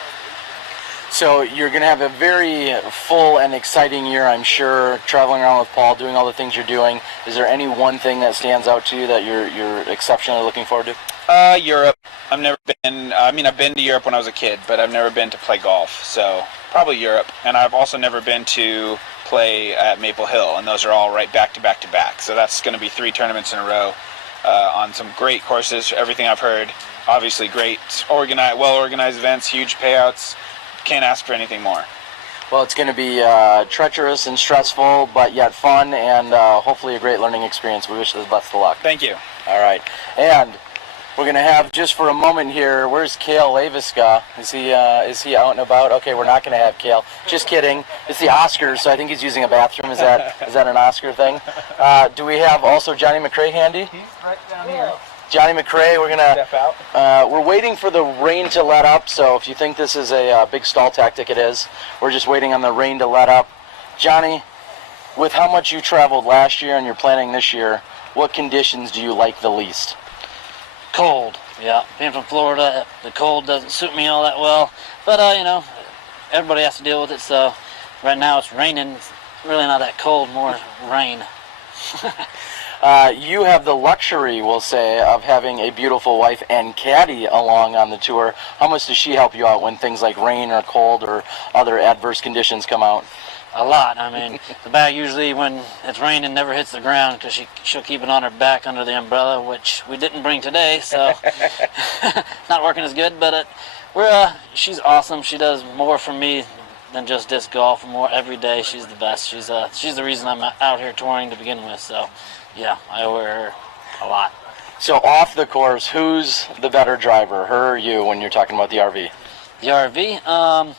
So you're going to have a very full and exciting year, I'm sure, traveling around with Paul, doing all the things you're doing. Is there any one thing that stands out to you that you're exceptionally looking forward to? Europe. I've never been, I've been to Europe when I was a kid, but I've never been to play golf. So probably Europe. And I've also never been to play at Maple Hill, and those are all right back to back to back. So that's going to be 3 tournaments in a row on some great courses. Everything I've heard, obviously great, well-organized events, huge payouts. Can't ask for anything more. Well, it's going to be treacherous and stressful, but yet fun, and hopefully a great learning experience. We wish you the best of luck. Thank you. All right. And we're going to have, just for a moment here, where's Cale Leiviska? Is he out and about? Okay, we're not going to have Cale. Just kidding. It's the Oscars, so I think he's using a bathroom. Is that an Oscar thing? Do we have also JohnE McCray handy? He's right down here. JohnE McCray, we're waiting for the rain to let up, so if you think this is a big stall tactic, it is. We're just waiting on the rain to let up. Johnny, with how much you traveled last year and you're planning this year, what conditions do you like the least? Cold, yeah. Being from Florida, the cold doesn't suit me all that well, but everybody has to deal with it, so right now it's raining. It's really not that cold, more rain. You have the luxury, we'll say, of having a beautiful wife and caddy along on the tour. How much does she help you out when things like rain or cold or other adverse conditions come out? A lot. I mean, the bag usually, when it's raining, never hits the ground because she'll keep it on her back under the umbrella, which we didn't bring today, so not working as good. But she's awesome. She does more for me than just disc golf. More every day. She's the best. She's the reason I'm out here touring to begin with. So. Yeah, I owe her a lot. So off the course, who's the better driver, her or you, when you're talking about the RV? The RV?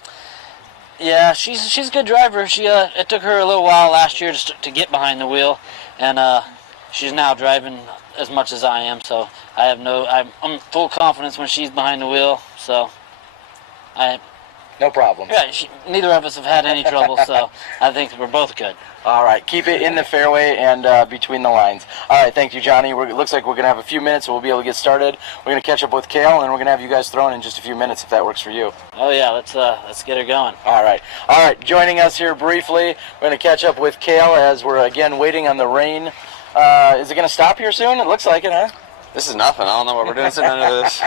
Yeah, she's a good driver. It took her a little while last year to get behind the wheel, and she's now driving as much as I am. So I'm full confidence when she's behind the wheel. So no problem. Yeah, neither of us have had any trouble, so I think we're both good. All right, keep it in the fairway and between the lines. All right, thank you, Johnny. It looks like we're going to have a few minutes, so we'll be able to get started. We're going to catch up with Cale, and we're going to have you guys thrown in just a few minutes if that works for you. Oh yeah, let's get her going. All right. Joining us here briefly, we're going to catch up with Cale as we're again waiting on the rain. Is it going to stop here soon? It looks like it, huh? This is nothing. I don't know what we're doing sitting under this.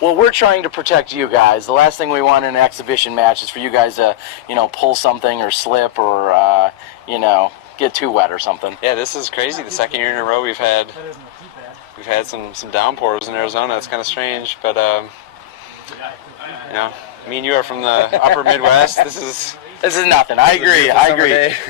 Well, we're trying to protect you guys. The last thing we want in an exhibition match is for you guys to, pull something or slip or, get too wet or something. Yeah, this is crazy. The second year in a row we've had some downpours in Arizona. It's kind of strange, but me and you are from the upper Midwest. This is nothing. I agree.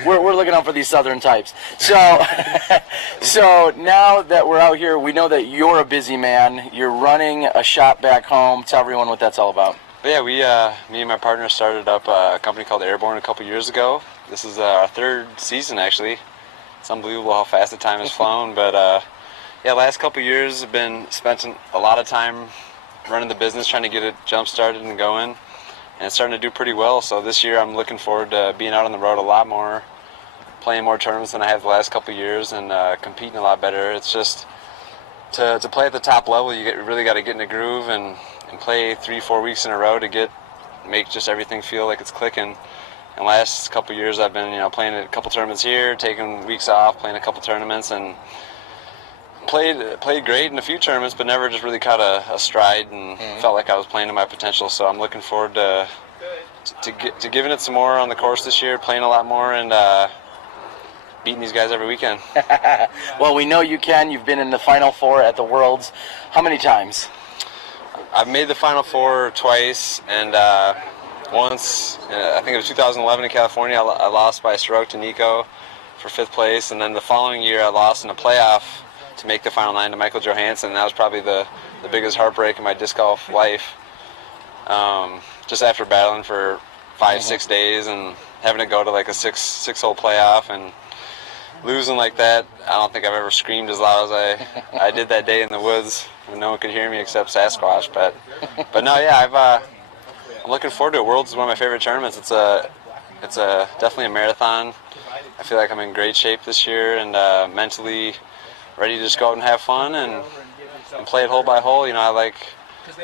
We're looking out for these southern types. So now that we're out here, we know that you're a busy man. You're running a shop back home. Tell everyone what that's all about. But yeah, me and my partner started up a company called Airborne a couple years ago. This is our 3rd season, actually. It's unbelievable how fast the time has flown. But last couple years have been spent a lot of time running the business, trying to get it jump started and going. And it's starting to do pretty well. So this year I'm looking forward to being out on the road a lot more, playing more tournaments than I have the last couple of years, and competing a lot better. It's just to play at the top level, you really got to get in a groove and play 3-4 weeks in a row to make just everything feel like it's clicking. And last couple of years I've been playing a couple tournaments here, taking weeks off, playing a couple tournaments, and played great in a few tournaments, but never just really caught a stride and felt like I was playing to my potential. So I'm looking forward to giving it some more on the course this year, playing a lot more, and beating these guys every weekend. Well, we know you can. You've been in the Final Four at the Worlds. How many times? I've made the Final Four twice, and once, I think it was 2011 in California, I lost by a stroke to Nico for 5th place, and then the following year I lost in a playoff to make the Final 9 to Michael Johansson. That was probably the biggest heartbreak in my disc golf life. Just after battling for 5-6 days and having to go to like a six-hole playoff and losing like that, I don't think I've ever screamed as loud as I did that day in the woods when no one could hear me except Sasquatch. But no, yeah, I'm looking forward to it. Worlds is one of my favorite tournaments. It's definitely a marathon. I feel like I'm in great shape this year and mentally ready to just go out and have fun and play it hole by hole. You know, I like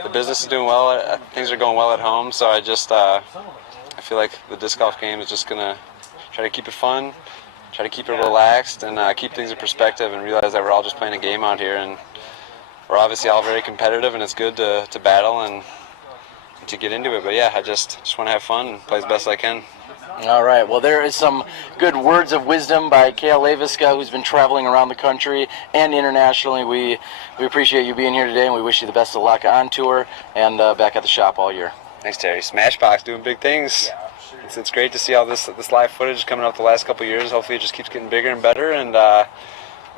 the business is doing well. Things are going well at home, so I feel like the disc golf game is just gonna try to keep it fun, try to keep it relaxed, and keep things in perspective, and realize that we're all just playing a game out here, and we're obviously all very competitive, and it's good to battle and to get into it. But yeah, I just want to have fun and play as best I can. All right. Well, there is some good words of wisdom by Cale Leiviska, who's been traveling around the country and internationally. We appreciate you being here today, and we wish you the best of luck on tour and back at the shop all year. Thanks, Terry. SmashBoxx doing big things. It's great to see all this live footage coming up the last couple of years. Hopefully it just keeps getting bigger and better, and we'll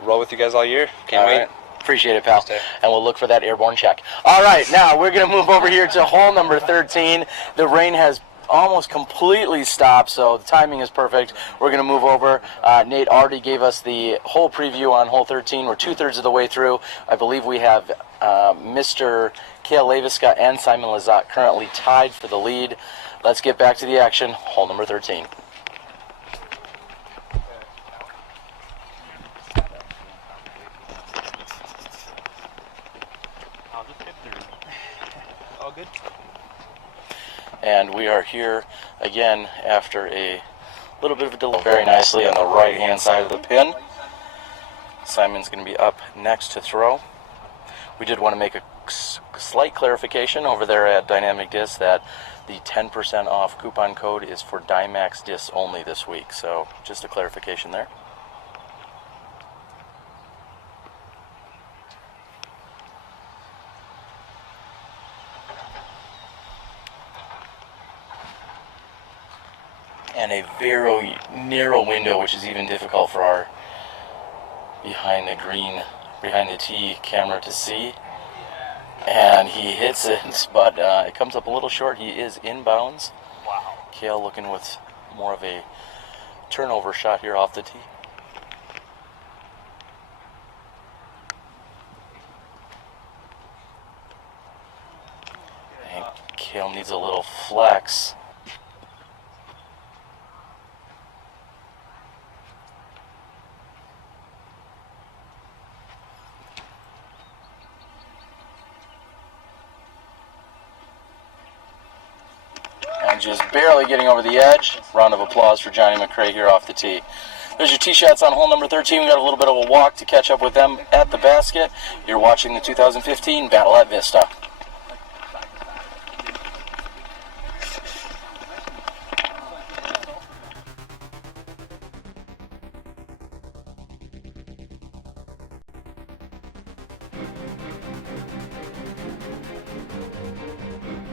roll with you guys all year. Can't wait. Right. Appreciate it, pal. And we'll look for that airborne check. All right, now we're going to move over here to hole number 13. The rain has almost completely stopped, so the timing is perfect. We're going to move over. Nate already gave us the whole preview on hole 13. We're 2/3 of the way through. I believe we have Mr. Cale Leiviska and Simon Lizotte currently tied for the lead. Let's get back to the action. Hole number 13. All good. And we are here again after a little bit of a delay. Very nicely on the right hand side of the pin. Simon's going to be up next to throw. We did want to make a slight clarification over there at Dynamic Discs that the 10% off coupon code is for Dymax Discs only this week. So just a clarification there. And a very narrow window, which is even difficult for our behind the tee camera to see. And he hits it, but it comes up a little short. He is inbounds. Wow. Cale looking with more of a turnover shot here off the tee. And Cale needs a little flex. Just barely getting over the edge. Round of applause for JohnE McCray here off the tee. There's your tee shots on hole number 13. We got a little bit of a walk to catch up with them at the basket. You're watching the 2015 Battle at Vista.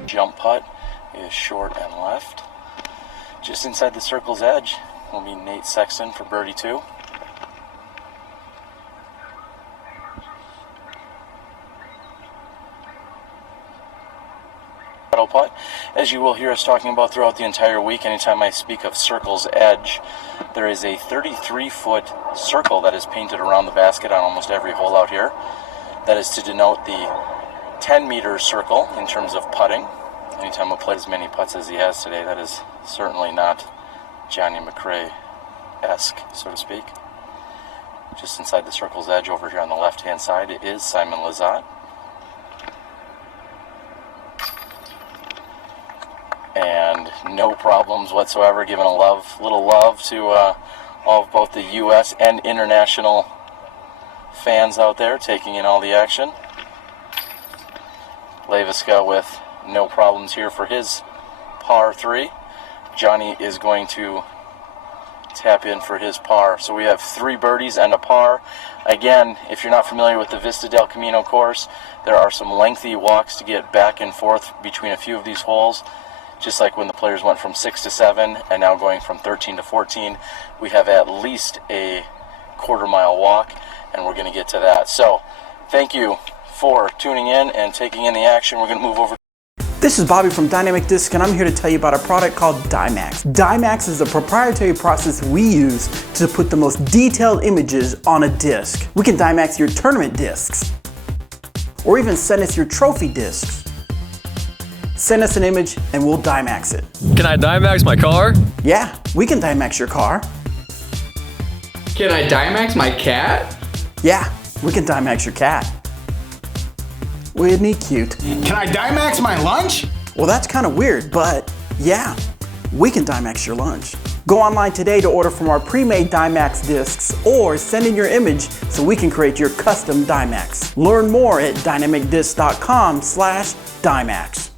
Jump putt is short and left. Just inside the circle's edge will be Nate Sexton for birdie 2. Putt, as you will hear us talking about throughout the entire week, anytime I speak of circle's edge, there is a 33-foot circle that is painted around the basket on almost every hole out here. That is to denote the 10-meter circle in terms of putting. Anytime I play as many putts as he has today, that is certainly not JohnE McCray-esque, so to speak. Just inside the circle's edge over here on the left-hand side is Simon Lizotte. And no problems whatsoever, giving a little love to all of both the U.S. and international fans out there taking in all the action. Leiviska with no problems here for his par 3. Johnny is going to tap in for his par. So we have 3 birdies and a par. Again, if you're not familiar with the Vista del Camino course, there are some lengthy walks to get back and forth between a few of these holes. Just like when the players went from 6 to 7 and now going from 13 to 14, we have at least a quarter-mile walk, and we're going to get to that. So thank you for tuning in and taking in the action. We're going to move over. This is Bobby from Dynamic Discs, and I'm here to tell you about a product called Dymax. Dymax is a proprietary process we use to put the most detailed images on a disc. We can Dymax your tournament discs, or even send us your trophy discs. Send us an image and we'll Dymax it. Can I Dymax my car? Yeah, we can Dymax your car. Can I Dymax my cat? Yeah, we can Dymax your cat. Isn't he cute? Can I Dymax my lunch? Well, that's kind of weird, but yeah, we can Dymax your lunch. Go online today to order from our pre-made Dymax discs, or send in your image so we can create your custom Dymax. Learn more at dynamicdiscs.com/Dymax.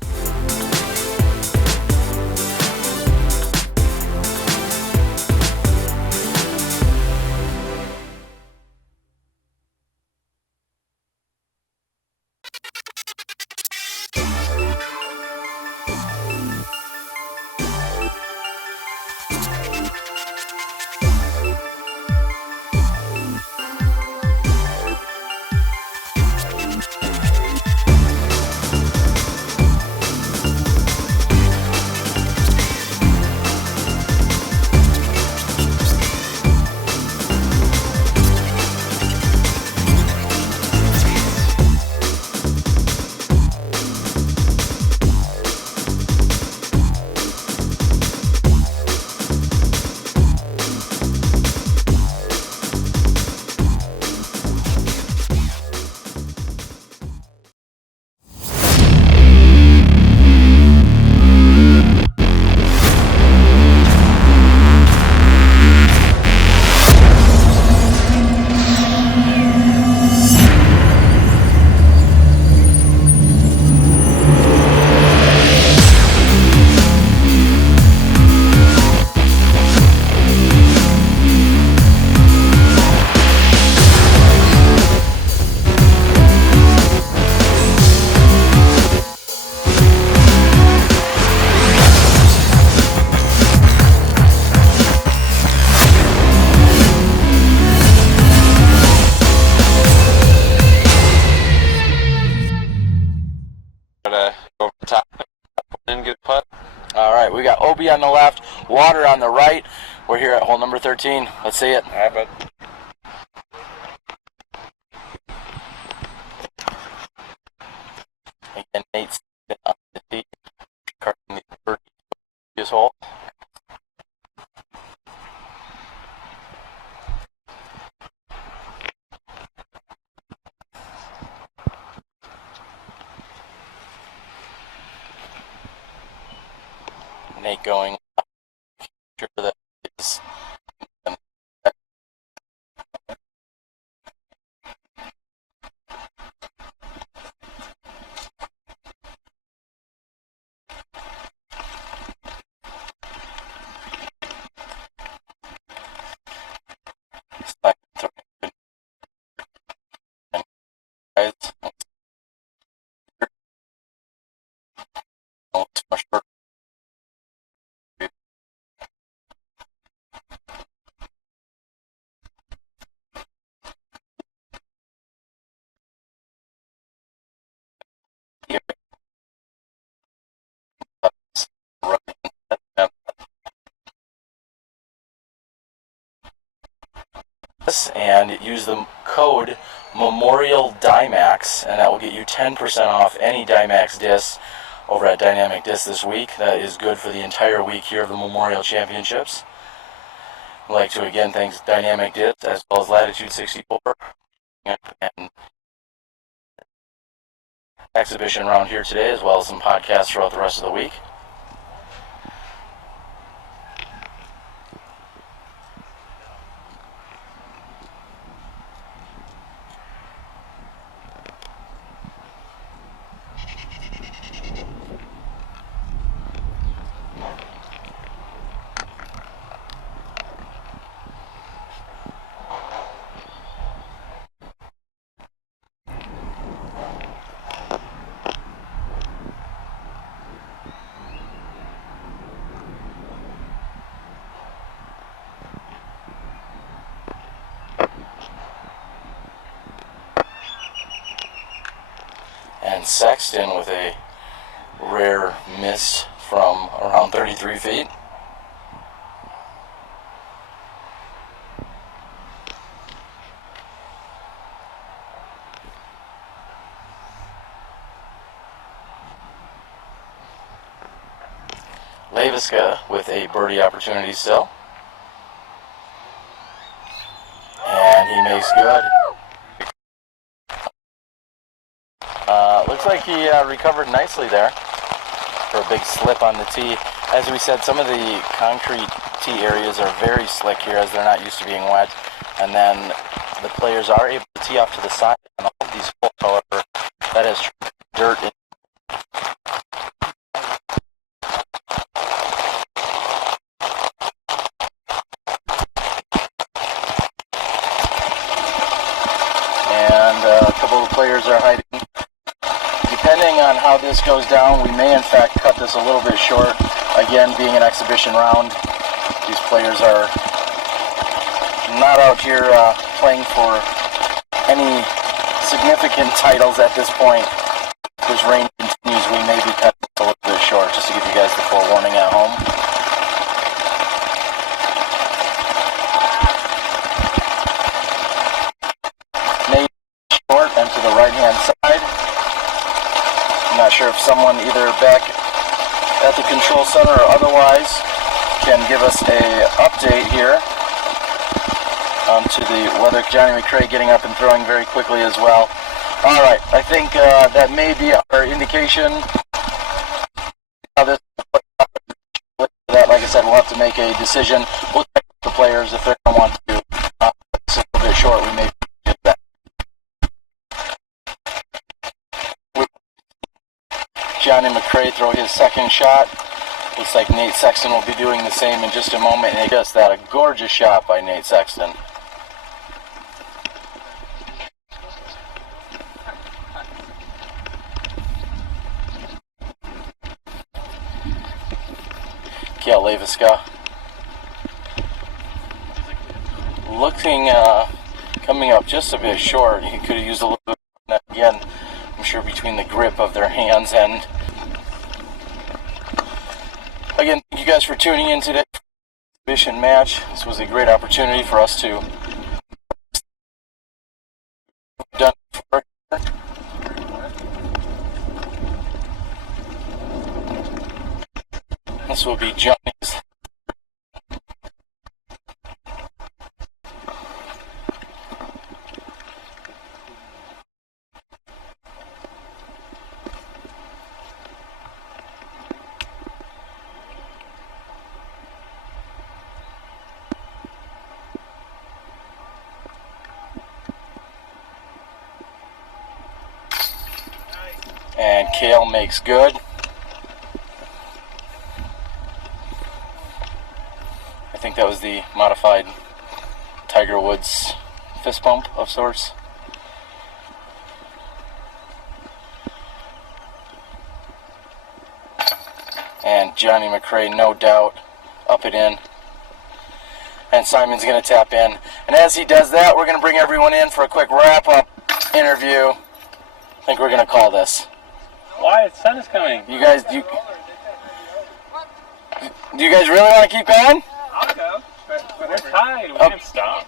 Alright, we got Obi on the left, Water on the right. We're here at hole number 13. Let's see it. Alright, bud. Again, Nate Sexton on the tee, carting the previous hole. Nate going, sure that is and use the code Memorial Dymax, and that will get you 10% off any Dymax discs over at Dynamic Discs this week. That is good for the entire week here of the Memorial Championships. I'd like to again thank Dynamic Discs as well as Latitude 64 and exhibition around here today, as well as some podcasts throughout the rest of the week. Nate Sexton with a rare miss from around 33 feet. Leiviska with a birdie opportunity still. And he makes good. Looks like he recovered nicely there for a big slip on the tee. As we said, some of the concrete tee areas are very slick here as they're not used to being wet. And then the players are able to tee off to the side on all of these holes, however, that has dirt in. A couple of players are hiding. Depending on how this goes down, we may in fact cut this a little bit short. Again, being an exhibition round, these players are not out here playing for any significant titles at this point. If this rain continues, we may be cutting this a little bit short, just to give you guys the full warning at home. And to the right hand side. I'm not sure if someone either back at the control center or otherwise can give us a update here onto the weather. JohnE McCray getting up and throwing very quickly as well. Alright, I think that may be our indication. How this that, like I said, we'll have to make a decision. We'll check with the players if they don't want to. It's a little bit short, we may do that. JohnE McCray throw his second shot. Looks like Nate Sexton will be doing the same in just a moment. And just that, a gorgeous shot by Nate Sexton. Cale Leiviska looking, coming up just a bit short. He could have used a little bit of that again. I'm sure between the grip of their hands and again, thank you guys for tuning in today for the exhibition match. This was a great opportunity for us to done for this will be Johnny's and Cale makes good. I think that was the modified Tiger Woods fist bump of sorts. And JohnE McCray, no doubt, up it in. And Simon's going to tap in. And as he does that, we're going to bring everyone in for a quick wrap-up interview. I think we're going to call this. Why? The sun is coming. You guys, do you guys really want to keep going? I'll go. But we're tired. We can't stop.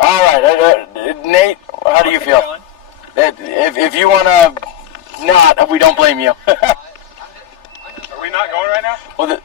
All right, Nate, how do you feel? If you want to not, we don't blame you. Are we not going right now? Well,